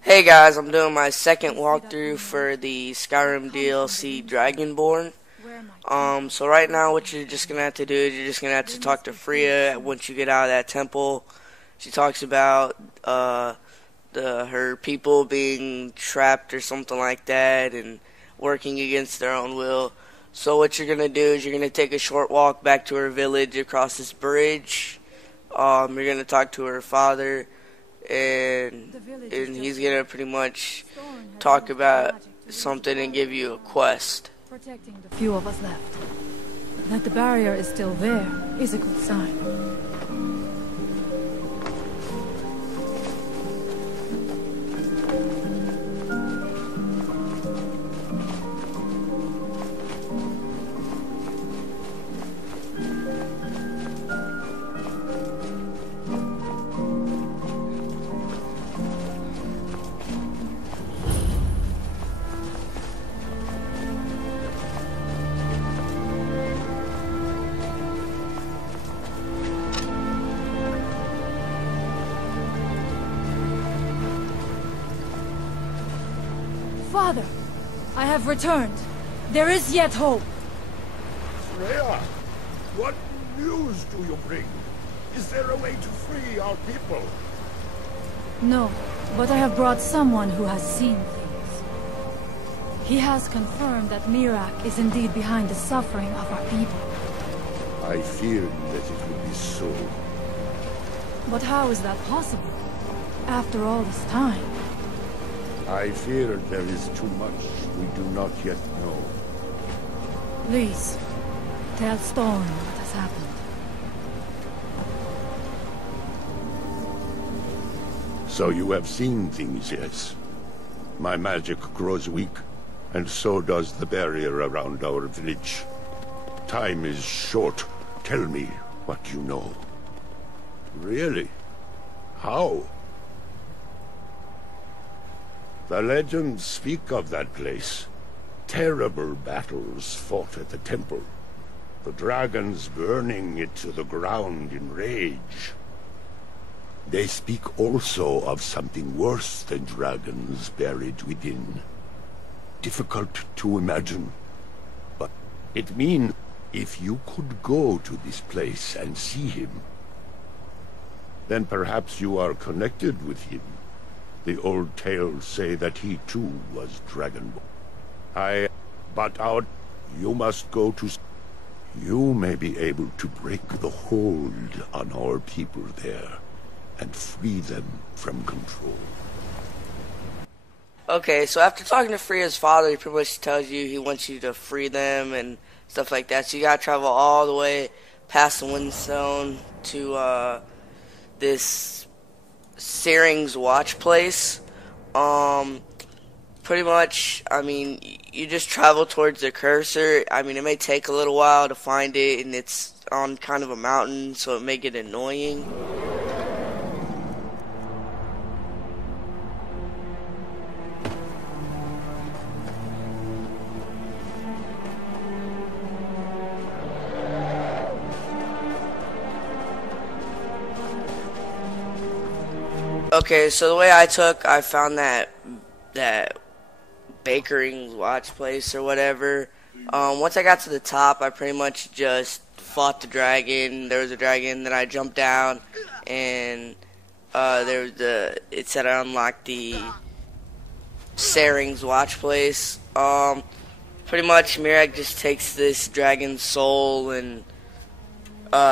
Hey guys, I'm doing my second walkthrough for the Skyrim DLC Dragonborn. So right now what you're just gonna have to do is you're just gonna have to talk to Freya once you get out of that temple. She talks about her people being trapped or something like that and working against their own will. So what you're gonna do is you're gonna take a short walk back to her village across this bridge. You're gonna talk to her father, and he's gonna pretty much talk about something and give you a quest. Protecting the few of us left. That the barrier is still there is a good sign. Father, I have returned. There is yet hope. Freya, what news do you bring? Is there a way to free our people? No, but I have brought someone who has seen things. He has confirmed that Mirak is indeed behind the suffering of our people. I feared that it would be so. But how is that possible? After all this time? I fear there is too much we do not yet know. Please, tell Storm what has happened. So you have seen things, yes? My magic grows weak, and so does the barrier around our village. Time is short. Tell me what you know. Really? How? The legends speak of that place. Terrible battles fought at the temple. The dragons burning it to the ground in rage. They speak also of something worse than dragons buried within. Difficult to imagine, but it means if you could go to this place and see him, then perhaps you are connected with him. The old tales say that he too was Dragonborn. But out, you must go to... You may be able to break the hold on our people there and free them from control. Okay, so after talking to Freya's father, he pretty much tells you he wants you to free them and stuff like that. So you gotta travel all the way past the Windstone to this Searing's Watch place. Pretty much, I mean, you just travel towards the cursor. I mean, it may take a little while to find it, and it's on kind of a mountain, so it may get annoying. Okay, so the way I found that Bakering's Watch place or whatever. Once I got to the top, I pretty much just fought the dragon. There was a dragon, then I jumped down, and it said I unlocked the Searing's Watch place. Pretty much Mirak just takes this dragon's soul and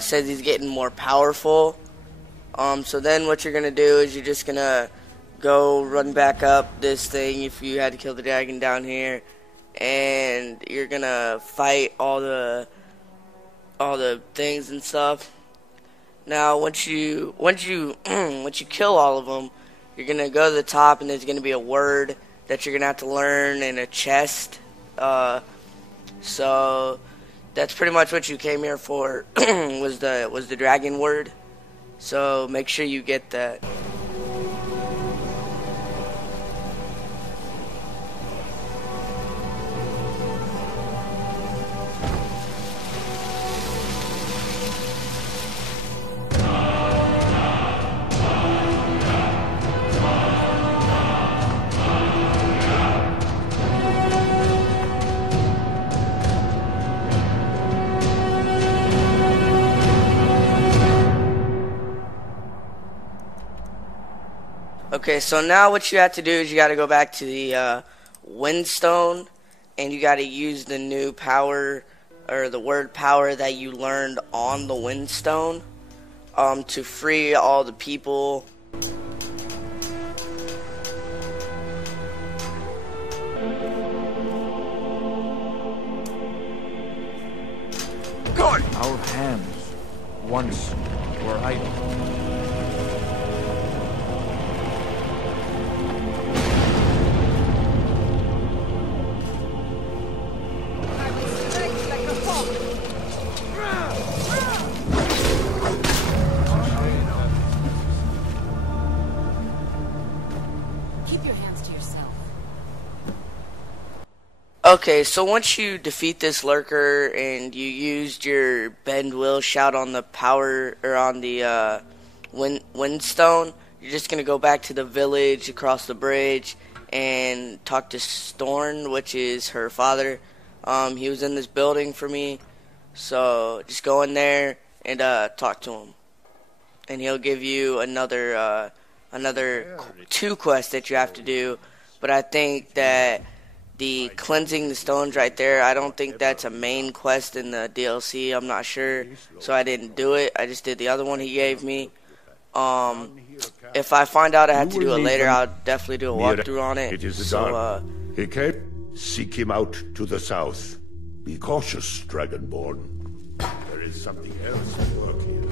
says he's getting more powerful. So then what you're gonna do is you're just gonna go run back up this thing if you had to kill the dragon down here, and you're gonna fight all the things and stuff. Now once you kill all of them, you're gonna go to the top, and there's gonna be a word that you're gonna have to learn in a chest. So that's pretty much what you came here for. was the dragon word. So make sure you get that. Okay, so now what you have to do is you got to go back to the Windstone, and you got to use the new power, or the word power that you learned on the Windstone, to free all the people. Our hands once were idle. Keep your hands to yourself. Okay, so once you defeat this lurker and you used your bend will shout on the power, or on the Windstone, you're just gonna go back to the village across the bridge and talk to Storn, which is her father. He was in this building for me, so just go in there and talk to him, and he'll give you another 2 quests that you have to do. But I think that the cleansing the stones right there, I don't think that's a main quest in the DLC. I'm not sure, so I didn't do it. I just did the other one he gave me. If I find out I have to do it later, I'll definitely do a walkthrough on it. It is So, he came. Seek him out to the south. Be cautious, Dragonborn. There is something else at work here.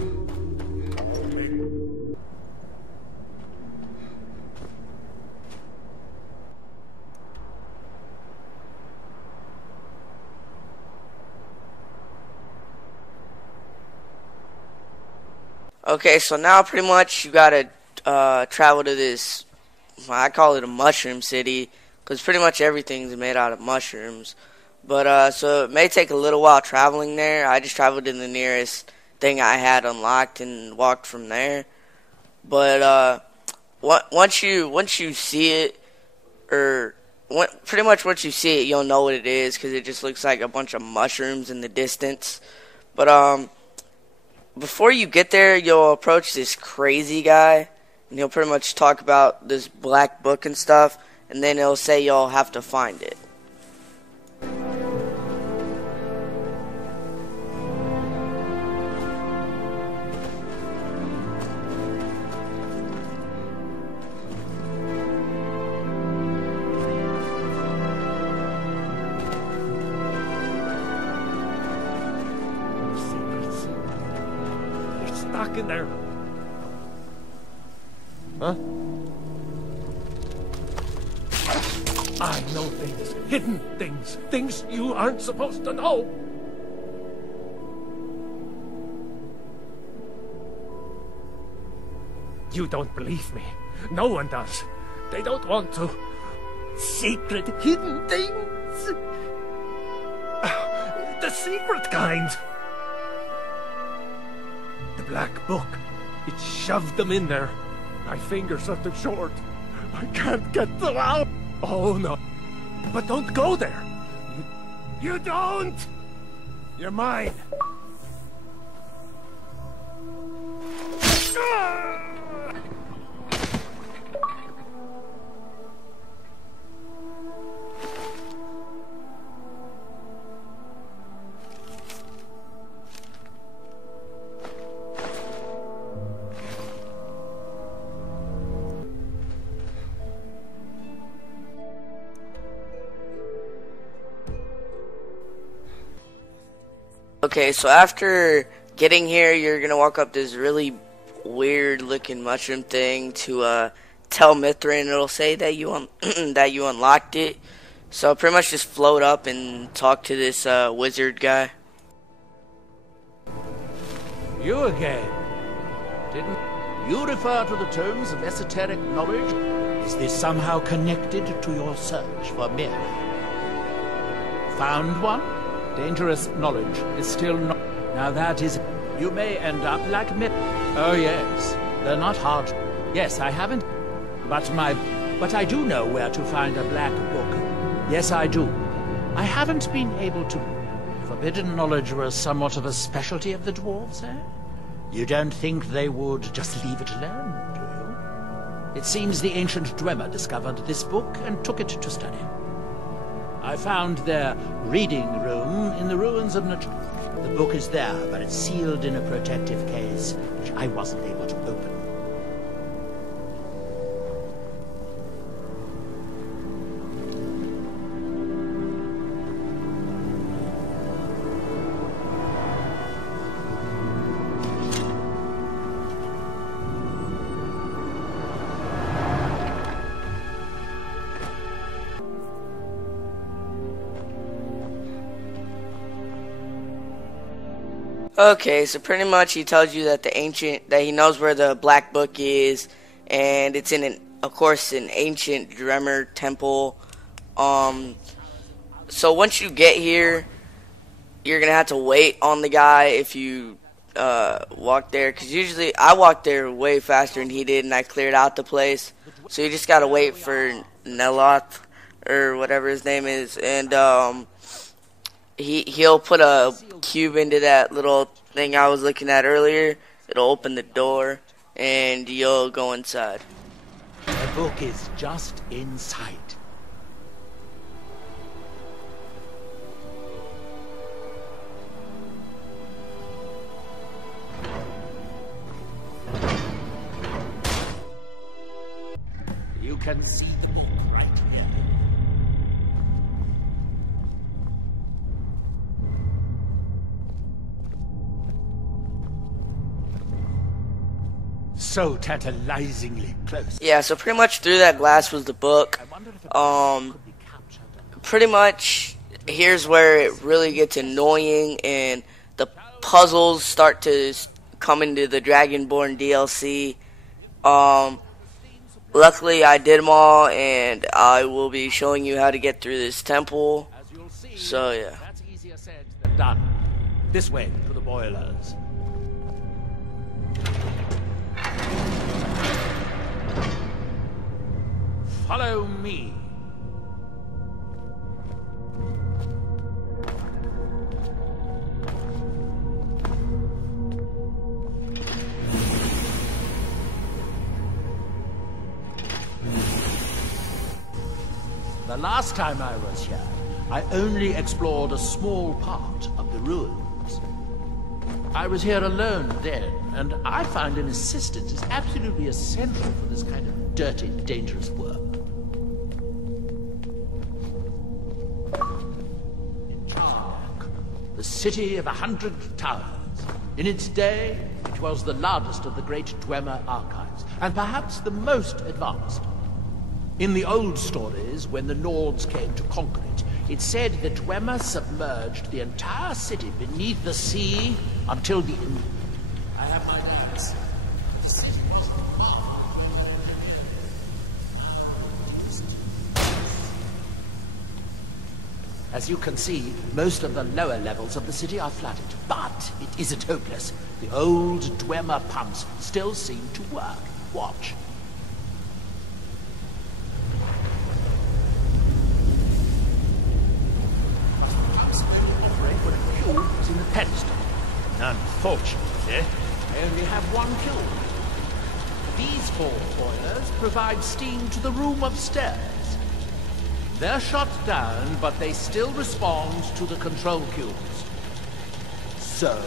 okay, so now pretty much you gotta travel to this, I call it a mushroom city, because pretty much everything's made out of mushrooms. But so it may take a little while traveling there. I just traveled to the nearest thing I had unlocked and walked from there. But once you see it, or pretty much once you see it, you'll know what it is, because it just looks like a bunch of mushrooms in the distance. But before you get there, you'll approach this crazy guy, and he'll pretty much talk about this black book and stuff, and then he'll say you'll have to find it. Stuck in there. Huh? I know things, hidden things, things you aren't supposed to know. You don't believe me. No one does. They don't want to. Secret, hidden things. The secret kind. The black book. It shoved them in there. My fingers are too short. I can't get them out. Oh, no. But don't go there. You don't! You're mine. Okay, so after getting here, you're gonna walk up this really weird looking mushroom thing to tell Mithrin. It'll say that you that you unlocked it. So pretty much just float up and talk to this wizard guy. You again. Didn't you refer to the tomes of esoteric knowledge? Is this somehow connected to your search for Mary? Found one? Dangerous knowledge is still not... Now that is... You may end up like me. Oh yes, they're not hard. Yes, I haven't... But I do know where to find a black book. Yes, I do. I haven't been able to... Forbidden knowledge was somewhat of a specialty of the dwarves, eh? You don't think they would just leave it alone, do you? It seems the ancient Dwemer discovered this book and took it to study. I found their reading room in the ruins of The book is there, but it's sealed in a protective case, which I wasn't able to open. Okay, so pretty much he tells you that that he knows where the black book is, and it's in of course, an ancient Dwemer temple. So once you get here, you're gonna have to wait on the guy if you walk there, because usually I walked there way faster than he did, and I cleared out the place. So you just gotta wait for Neloth or whatever his name is, and he'll put a cube into that little thing I was looking at earlier. It'll open the door, and you'll go inside. The book is just inside. You can see the book right here. So tantalizingly close. Yeah, so pretty much through that glass was the book. Pretty much here's where it really gets annoying, and the puzzles start to come into the Dragonborn DLC. Luckily I did them all, and I will be showing you how to get through this temple. So yeah. That's easier said than done. This way to the boilers. Follow me. The last time I was here, I only explored a small part of the ruins. I was here alone then, and I found an assistant is absolutely essential for this kind of dirty, dangerous work. The city of 100 towers. In its day, it was the largest of the great Dwemer archives, and perhaps the most advanced. In the old stories, when the Nords came to conquer it, it said that Dwemer submerged the entire city beneath the sea until the end. I have my doubts. The city wasn't far. As you can see, most of the lower levels of the city are flooded, but it isn't hopeless. The old Dwemer pumps still seem to work. Watch. In the pedestal. Unfortunately, I only have one kiln. These 4 boilers provide steam to the room upstairs. They're shut down, but they still respond to the control cubes. So,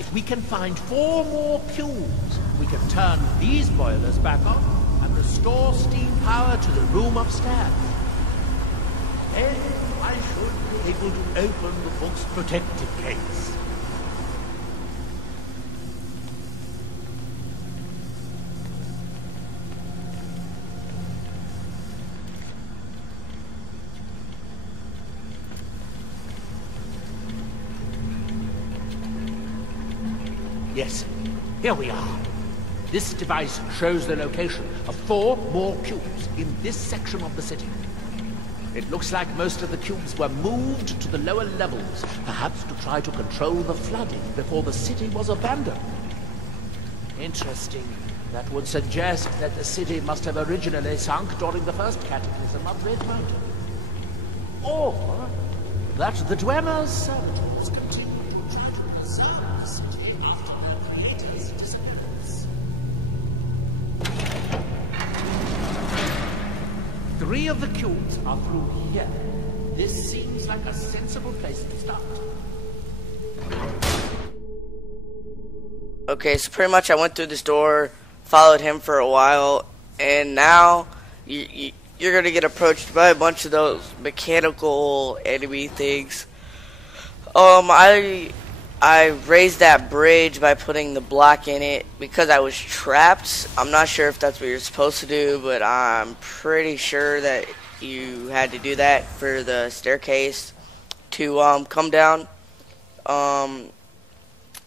if we can find 4 more cubes, we can turn these boilers back on and restore steam power to the room upstairs. Then I should be able to open the book's protective case. Yes, here we are. This device shows the location of 4 more cubes in this section of the city. It looks like most of the cubes were moved to the lower levels, perhaps to try to control the flooding before the city was abandoned. Interesting. That would suggest that the city must have originally sunk during the first cataclysm of Red Mountain. Or that the Dwemer's servitors continued to try to preserve the city after their creator's disappearance. 3 of the cubes are through here. This seems like a sensible place to start. Okay, so pretty much I went through this door, followed him for a while, and now you're gonna get approached by a bunch of those mechanical enemy things. I raised that bridge by putting the block in it because I was trapped. I'm not sure if that's what you're supposed to do, but I'm pretty sure that you had to do that for the staircase to come down.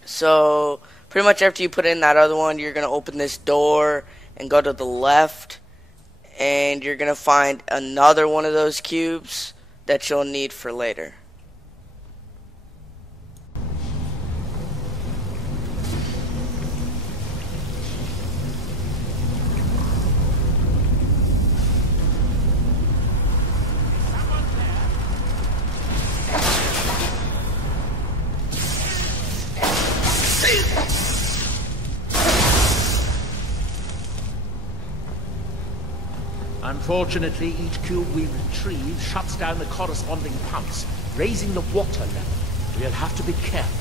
So pretty much after you put in that other one, you're gonna open this door and go to the left, and you're gonna find another one of those cubes that you'll need for later. Unfortunately, each cube we retrieve shuts down the corresponding pumps, raising the water level. We'll have to be careful.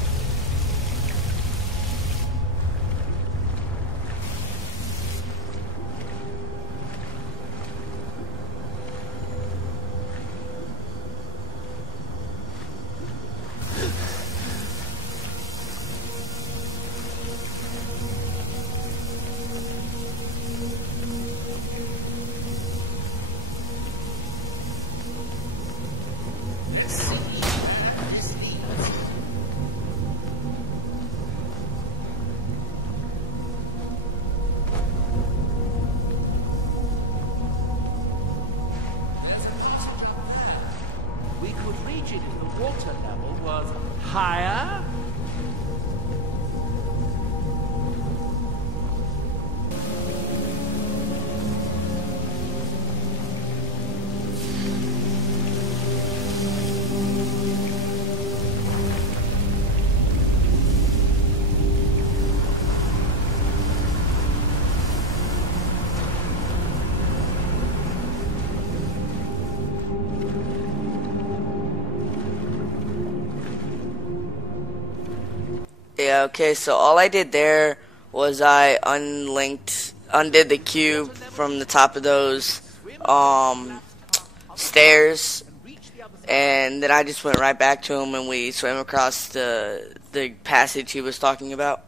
If the water level was higher. Yeah, okay, so all I did there was I undid the cube from the top of those stairs, and then I just went right back to him and we swam across the passage he was talking about.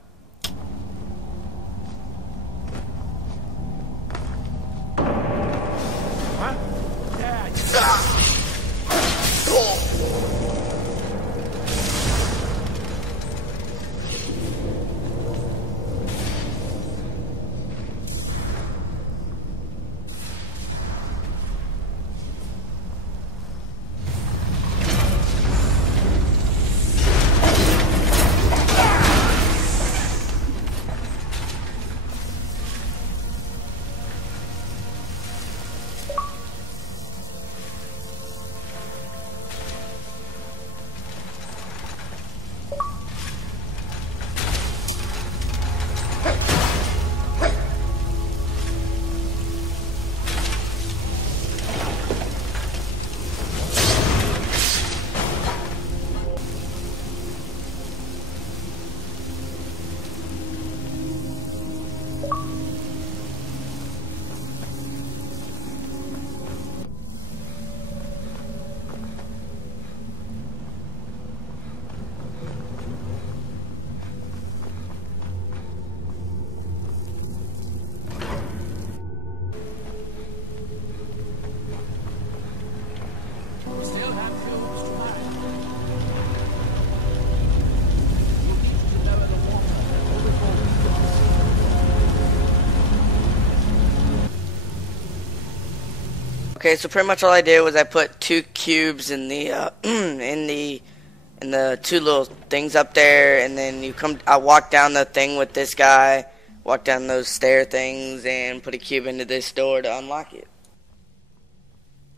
Okay, so pretty much all I did was I put 2 cubes in the in the 2 little things up there, and then I walked down the thing with this guy, walked down those stair things, and put a cube into this door to unlock it.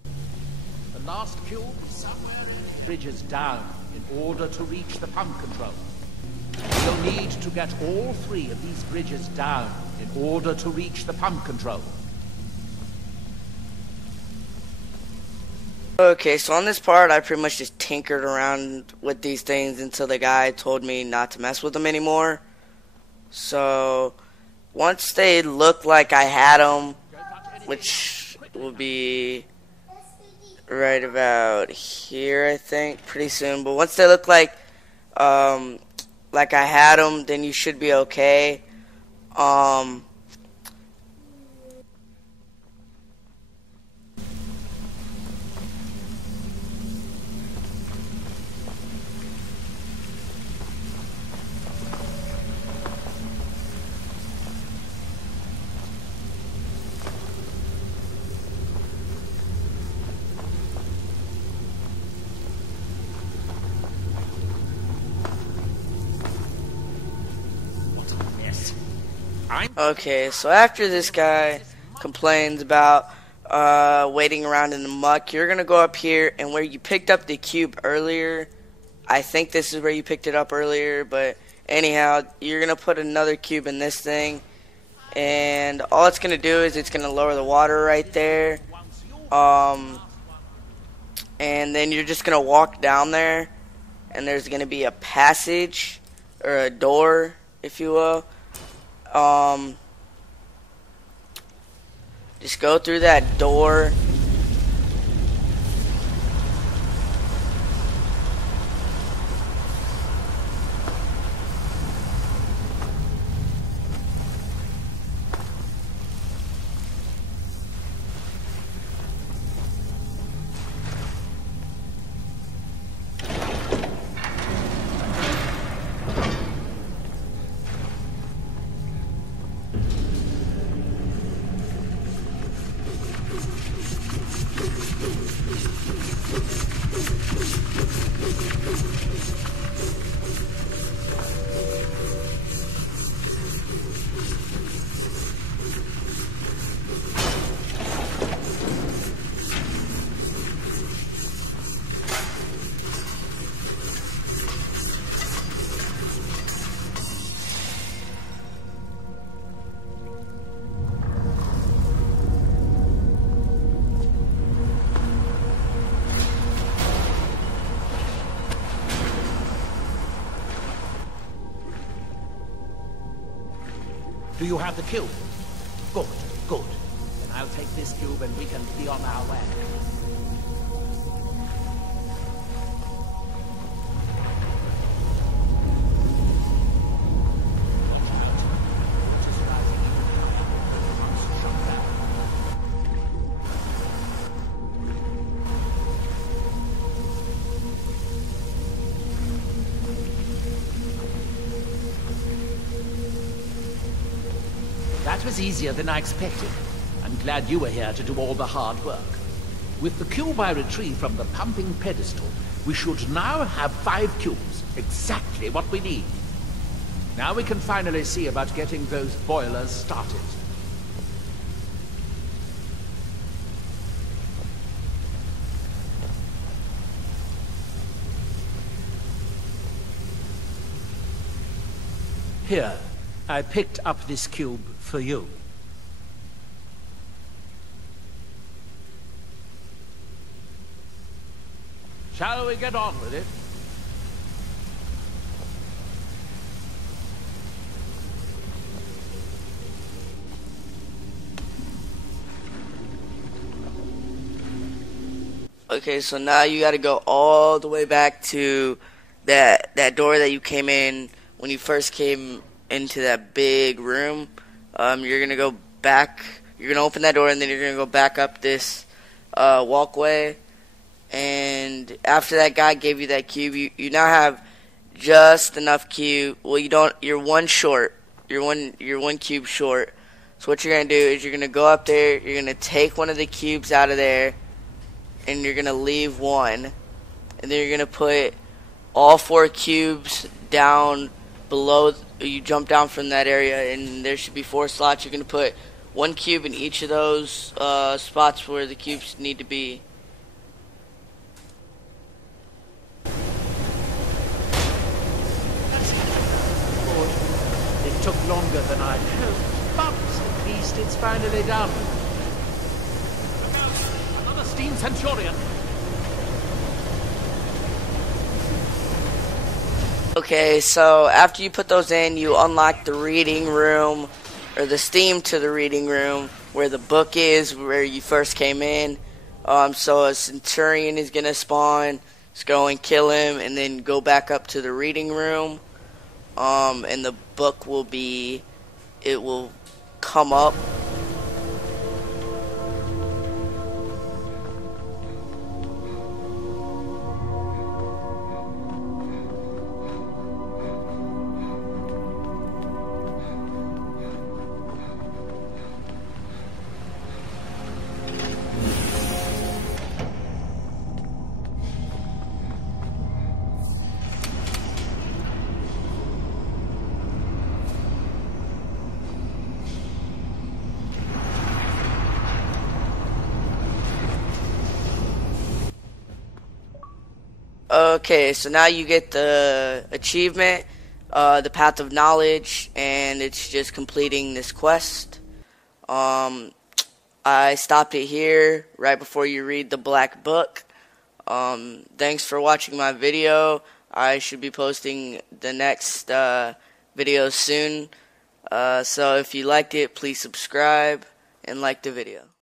The last cube is somewhere in the bridges down in order to reach the pump control. You'll need to get all 3 of these bridges down in order to reach the pump control. Okay, so on this part, I pretty much just tinkered around with these things until the guy told me not to mess with them anymore. So, once they look like I had them, which will be right about here, I think, pretty soon. But once they look like I had them, then you should be okay. Okay, so after this guy complains about waiting around in the muck, you're gonna go up here, and where you picked up the cube earlier, I think this is where you picked it up earlier, but anyhow, you're gonna put another cube in this thing, and all it's gonna do is it's gonna lower the water right there, and then you're just gonna walk down there, and there's gonna be a passage or a door, if you will. Just go through that door. Do you have the cube? Good, good. Then I'll take this cube and we can be on our way. That was easier than I expected. I'm glad you were here to do all the hard work. With the cube I retrieved from the pumping pedestal, we should now have 5 cubes, exactly what we need. Now we can finally see about getting those boilers started. Here, I picked up this cube for you. Shall we get on with it? Okay, so now you gotta go all the way back to that door that you came in when you first came into that big room. You're gonna go back, you're gonna open that door, and then you're gonna go back up this walkway, and after that guy gave you that cube, you now have just enough cube. Well, you don't, you're one short, you're one cube short. So what you're gonna do is you're gonna go up there, you're gonna take one of the cubes out of there, and you're gonna leave one, and then you're gonna put all 4 cubes down below. You jump down from that area, and there should be 4 slots. You're gonna put 1 cube in each of those spots where the cubes need to be. It took longer than I'd hoped, but at least it's finally done. Another steam centurion. Okay, so after you put those in, you unlock the reading room, or the steam to the reading room, where the book is, where you first came in. So a centurion is gonna spawn, just go and kill him, and then go back up to the reading room. And the book will be, it will come up. Okay, so now you get the achievement, the Path of Knowledge, and it's just completing this quest. I stopped it here right before you read the black book. Thanks for watching my video. I should be posting the next video soon. So if you liked it, please subscribe and like the video.